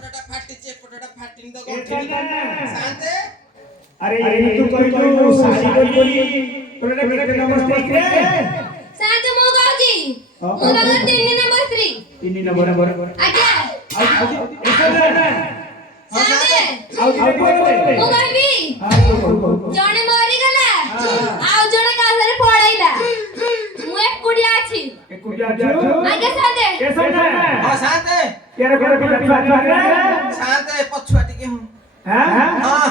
पटटा फाटिचे पटटा फाटिन तो शांते अरे तू कोई सारी बोली तोरे कितने नंबर थे शांत मोगाजी मोगा 3 नंबर 3 3 नंबर आज्ञा ऐसा ना शांत बोले मोगाबी जणे मरी गला आउ जणे कालरे पळाइला मु एकुडिया अछि आज्ञा शांत कैसा ना हां शांते केरे शांते पछुआ टिके हूं हां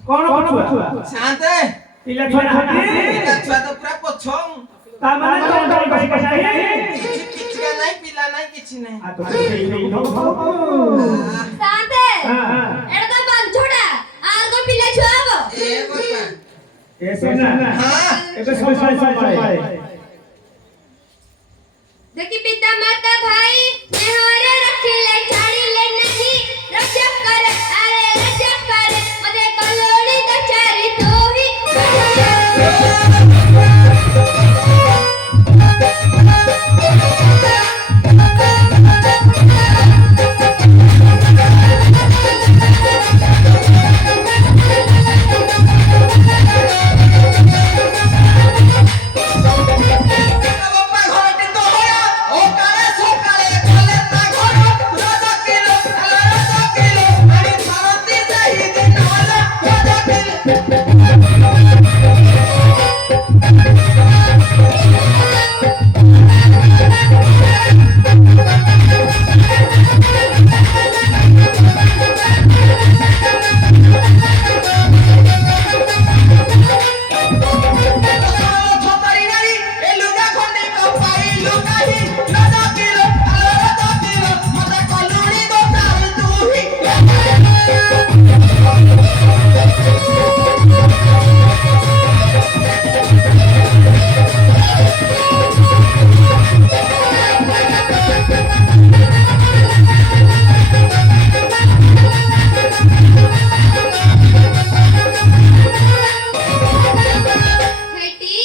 कौन पछुआ शांते पिला हाथी छुआ तो पूरा पछों ता माने कौन भाई नहीं किछिया नहीं पिला नहीं किछि नहीं आ तो सही नो शांत एड़ा तो बाल छोड़ा आर को पिला छुआबो ए बाबा ऐसा ना हां एबे संभाले देखी पिता माता भाई नेहारे रखिले छाड़ीले नहीं रक्षा कर अरे रक्षा कर मते कलोड़ी तो चारी तोही बाबा घरटी तो होया ओ काले सोकाले काले ना घर राजा किलो आणि सरती जाई दिन होला राजा किलो छोटारी नारी ए लुगा खंडे कपाई लुगाही राजा किलो मते कलुड़ी दो चाल तू ही हेटी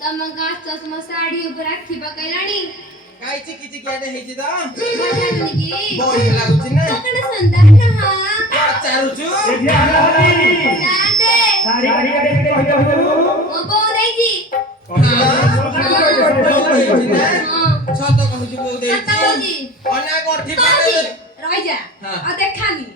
तम गाछ चश्मा साड़ी ऊपर राखी पकैलानी काय चिकी आडे हेछि द भाषा की बोल लागुछि ना कने सुंदर ना चारुछु शांत सारी गाड़ी कहते हो ओ बोलेजी सत कहछु बोल देछि सताओजी अना गठी बाजी पाले रह जा हाँ। आ देखानी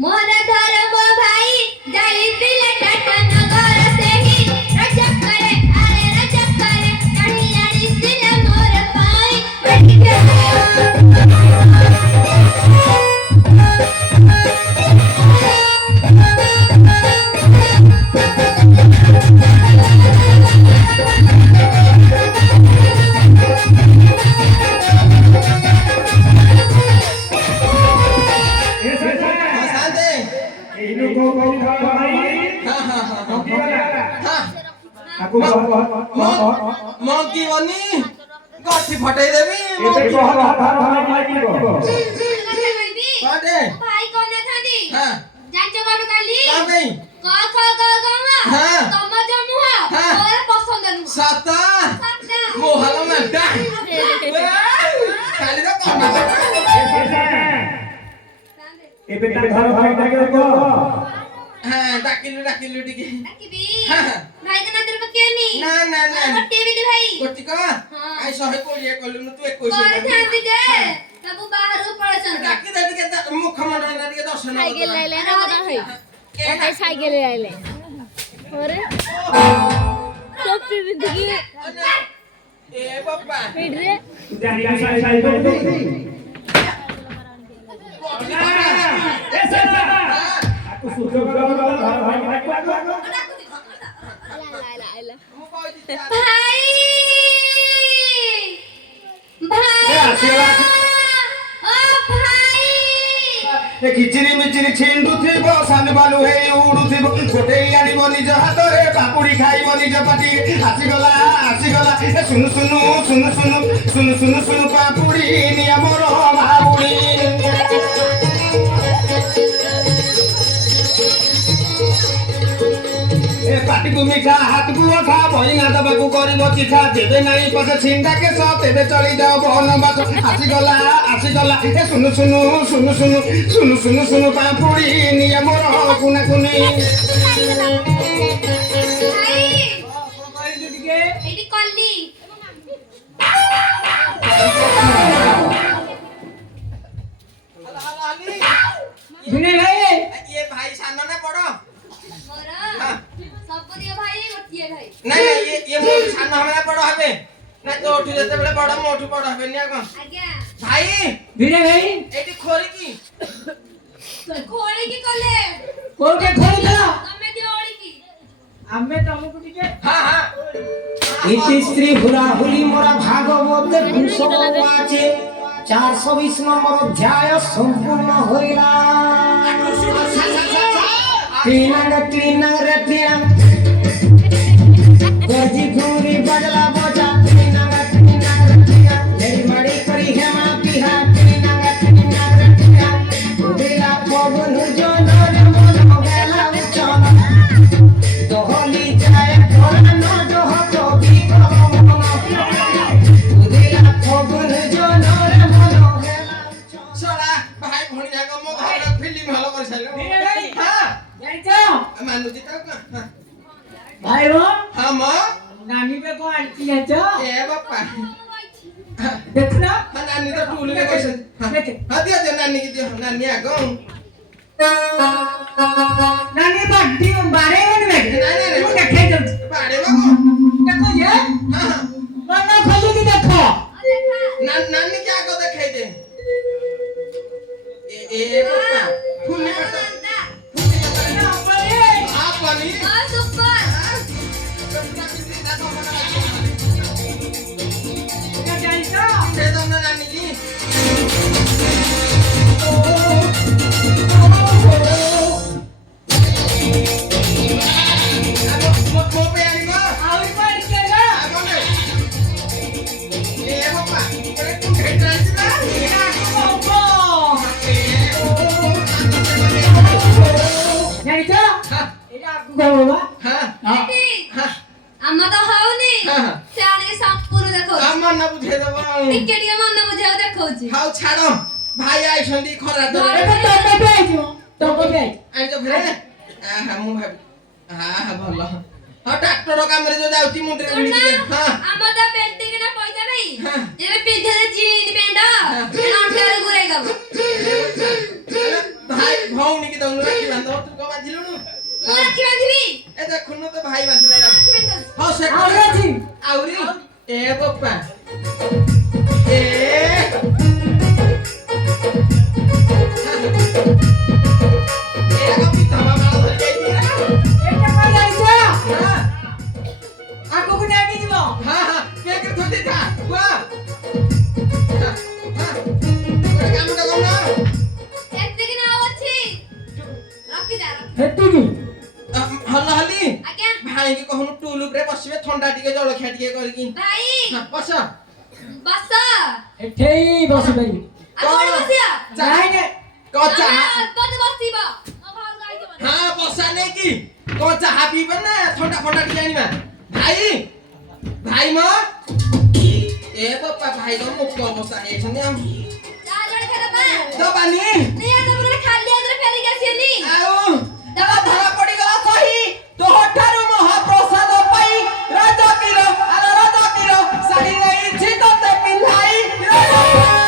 मोर धर्म भाई जाईतिले टाटा नगर से ही रक्षा करे अरे रक्षा करे नहीं आईतिले मोर पाई बैठ के ऐसा शांते इनु को भाई हां आकु मंकी बनी गठी फटाई देबी एते को भाई को काटे भाई कोने थांदी हां जांच करू काली का गई क ख ग ग म हाँ। तम जमुहा हाँ। मोर पसंद नु सता सत्ता मोहला मड्डा काली रो कोना ए बेटा घर भाई থাকে को हां डाकिलु टिके किबी हाँ। भाई के नजर पे केनी ना टीवी दी भाई कोटी का हाँ। आई सहे कोलिया कलु न तू 21 कोरे थांदी जे बाबू बाहर पड़े छन डाकी दे टिके मुख मंडल टिके दर्शन साइकिल लाइले ना बता है ओने साइकिल लाइले अरे टोपी बिंदगी ए बाबा पीठ रे जानी साई को ऐसा आकु सुजो घर भाई को ला भाई भाई ओ भाई ए किचिरी मिचिरी छिंडु थिबो सान बालु हे उडु थिबो गोटेई आनिबो निज हातरे पापुडी खाइबो निज पाटी आसीगला ए सुनु पापुडी निया मोर महाबुडी ए ପାଟିକୁ ମିଠା ହାତକୁ ଅଠା ବଇନା ଦବାକୁ କରିବ ଚିଠା ଦେବେ ନାହିଁ ପଛେ ଛିଣ୍ଡା କେଶ ତେବେ ଚଳିଯାଅ ବନବାସ ଆସିଗଲା ଆସିଗଲା ଏ ଶୁଣୁ ଶୁଣୁ ଶୁଣୁ ଶୁଣୁ ଶୁଣୁ ଶୁଣୁ ଶୁଣୁ ପାମ୍ପୁଡ଼ି ନିଏ ମୋର କୁନା କୁନି ଭାଇ କହିଲୁ ଟିକେ ଏଇଠି କଲି ଭିଣେ ଭାଇ ये भाई सानो ना बड़ो ମୋର हाँ। ସବୁଦିନ ଭାଇ ଗୋଟିଏ ଭାଇ नहीं नहीं ये मोर सानो हमरा बड़ो हबे ना तो उठी जते बेले बड़ो मोठू बड़ो हबे निया कोन ଆଜ୍ଞା भाई ଭିଣେ ଭାଇ एटी खोरी की ଖୋଳିକି କଲେ କୋଉଠି ଖୋଲିଦେଲ ତମେ ଦିଅ ଓଳିକି ଆମେ ତମକୁ ଟିକେ हां हां ইতি স্ত্রী হুলাহুলি মোরা ভাগবতে কুশল আছে 420 নম্বর অধ্যায় সম্পূর্ণ হইলা তিনাঙ্গ রে তিনাঙ্গ গর্জি ঘুরি বদলা বজা তিনাঙ্গ রে তিনাঙ্গ লেরি মাড়ি করি হেমা বিহা তিনাঙ্গ রে তিনাঙ্গ উদিলা পবন জনর মন গেলা উচন দহলি যায় ধরানো দহ কবি কমন উদিলা পবন জনর মন গেলা सोला भाई भणी जाक मो घर फिल्म हलो कर साइलो ଭିଣେ ଭାଇ हां ଜାଣିଛ मानु दी तो ଭାଇ ର हां म ନାନୀ ବେ କଣ ଆଣିଛି ଜାଣିଛ ए बापा ଦେଖୁନ हां नानी तो टूल में कैसे हां दियो दे नानी की दियो नानी आगो ନାନୀ ବାଡି ବାଡେଇବନି ବେ ନାଇଁ, ନାଇଁ, ନାଇଁ। ମୁଁ ଦେଖେଇ ଦଉଛି बाड़े बाबू ଦେଖ ଯେ हां ମନ ଖୋଲିକି ଦେଖ नानी क्या को देखाई दे ए बापा फुल्ली में तो आप बनी ସୁପର ଜାଣିଛ दे दो ना नानी की मो पे आनी को ଆହୁରି କୁଆଡେ ଯିବେ आगो ने ए बापा अरे तू भेट रही ना ଜାଣିଛ हां ଏଇଟା ଆଗକୁ ବାବା हां ଏଠି हां ଆମ ତ ହଉନି ହଁ। ସେ ଆଣିକି ସମ୍ପୂର୍ଣ୍ଣ ଦେଖଉଛି ଆମ ନା ବୁଝେଇ ଦବ ଟିକେ ଟିକେ ମନ ବୁଝିବାକୁ ଦେଖଉଛି ହାଉ ଛାଡ ଭାଇ ଆଇଛନ୍ତି ଖରା ତ ଏବେ ତମେ ବି ଆଇଯିବ ତମେ ବି ଆଇଯିବ ଆଇ ତ ଫେରେ ଆହା ମୁଁ ଭାବି ଆହା ଭଲ ହଁ ଟ୍ରାକ୍ଟର କାମରେ ଯୋଉ ଯାଉଛି ମୁଣ୍ଡରେ ଶୁଣ ଭିଡିକି ହଁ ଆମ ତ ବେଲ୍ଟ କିଣା ପଇସା ନାହିଁ ହଁ। ଏବେ ପିନ୍ଧରେ ଜିନ୍ ପ୍ୟାଣ୍ଟ ଅଣ୍ଟାରେ ଗୁରେଇ ଦବ ଭାଇ ଭଉଣୀ କି ଦଉନୁ ରାକ୍ଷୀ ବାନ୍ଧବ ତୁ କଣ ବାନ୍ଧିଲୁଣୁ ମୁଁ ରାକ୍ଷୀ ବାନ୍ଧିବି ଏ ଦେଖୁନୁ ତ ଭାଇ ବାନ୍ଧିଲା ରାକ୍ଷୀ ବାନ୍ଧୁଛି ହଉ ସେ ଆହୁରି ଅଛି ଆହୁରି ଏ ବୋପା ଏ ଏଟା କଣ ପିଠା ମାଳ ଧରି ଯାଇଛି ଏଇଟା କଣ ଜାଣିଛ ହଁ ଆଗକୁ ନେଇକି ଯିବ हाँ हाँ क्या कर थोड़ी था वाह हाँ हाँ ଗୋଟେ କାମ ଟା କରୁନ ଏତିକି ନା ଆଉ ଅଛି ରଖିଦା ହେତିକି ହଲ ହଲି ଆଜ୍ଞା ଭାଇ କି କହୁନୁ ଟୁଲ ଉପରେ ବସିବେ ଥଣ୍ଡା ଟିକେ ଜଳଖିଆ ଟିକେ କରିକି ଭାଇ ହଁ ବସ ବସ ଏଠେଇ ବସି ପାରିବି ଆଉ କୋଉଠି ବସିବା ନାଇଁ ନାଇଁ କଚା କୋଉଠି ବସିବ ମୋ ଭାଉଜ ଆଇଯିବ ହଁ ବସା ନେଇ କି କଚା ପିଇବ ନା ଥଣ୍ଡା ଫଣ୍ଡା ଟିକେ ଆଣିବା ଭାଇ ଭାଇ ମ ଏ ବାପା ଭାଇ ତ ମୁକ୍ତ ଅବସ୍ଥା ହେଇଛନ୍ତି ଆଉ ଚା ଜଣେ ଖେଳବା ଦବାନି ନିଆ ତମରେ ଖାଲି ହାତରେ ଫେରିକି ଆସିବେନି ଆଉ ଧରା ପଡିଗଲା ସହି ତୋଠାରୁ ମହାପ୍ରସାଦ ପାଇ ରାଜକୀର ଶାଢୀ ନେଇଛି ତତେ ପିନ୍ଧାଇ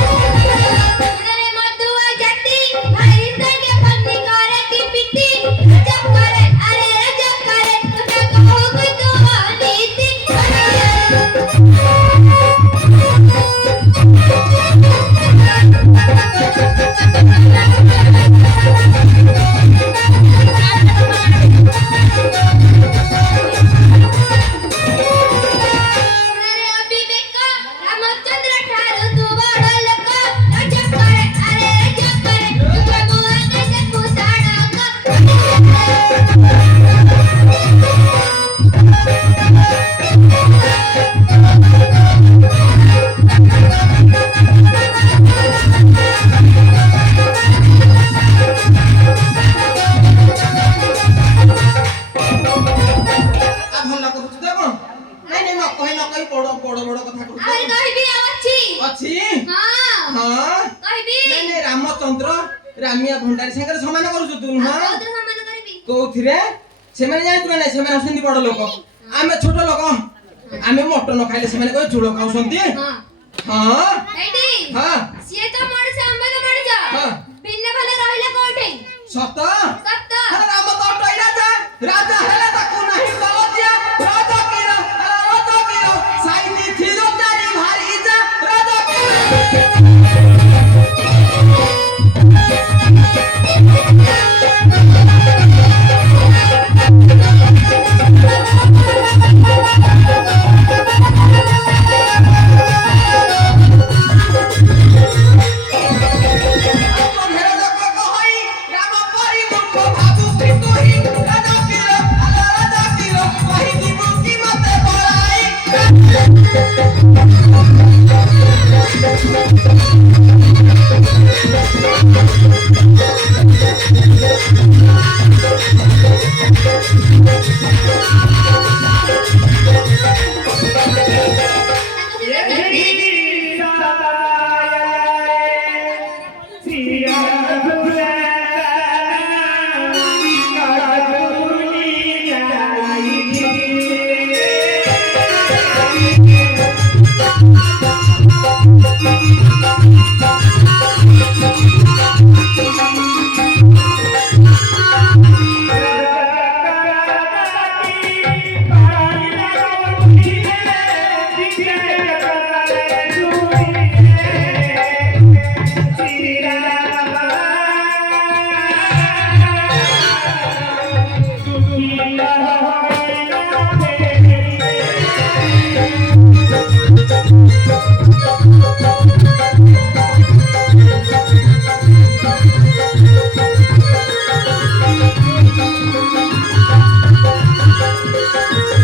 ଉଡ଼ରେ ମଧୁଆ ଜାତି ଭାଇ ବଡ ବଡ ବଡ କଥା ଆହୁରି କହୁଛ କହିବି ଆଉ ଅଛି ଅଛି ହଁ ହଁ କହିବି ନାଇଁ ନାଇଁ ରାମଚନ୍ଦ୍ର ରାମିଆ ଭଣ୍ଡାରୀ ସାଙ୍ଗରେ ସମାନ କରୁଛୁ ତୁ ଆଉ ନୁହଁ କୋଉଥିରେ ସମାନ କରିବି କୋଉଥିରେ ସେମାନେ ଜାଣିଛୁ ନା ସେମାନେ ଅଛନ୍ତି ବଡ ଲୋକ ଆମେ ଛୋଟ ଲୋକ ଆମେ ମଟନ ଖାଇଲେ ସେମାନେ କହି ଝୋଳ ଖାଉଛନ୍ତି ହଁ ହଁ ଏଇଠି ହଁ ସିଏ ତ ମଣିଷ ଆମେ ତ ମଣିଷ ହଁ ଭିନ୍ନ ଭଲ ରହିଲେ କୋଉଠି ସତ ସତ ଆରେ ରାମ ତ ଅଟଇ ରାଜା ରାଜା ହେଲେ ତାକୁ ନାହିଁ ତଲଜିଆ ରାଜା କିର ସାଇତି ଥିର ଚାରି ଭାରି ଯା ରାଜା କିର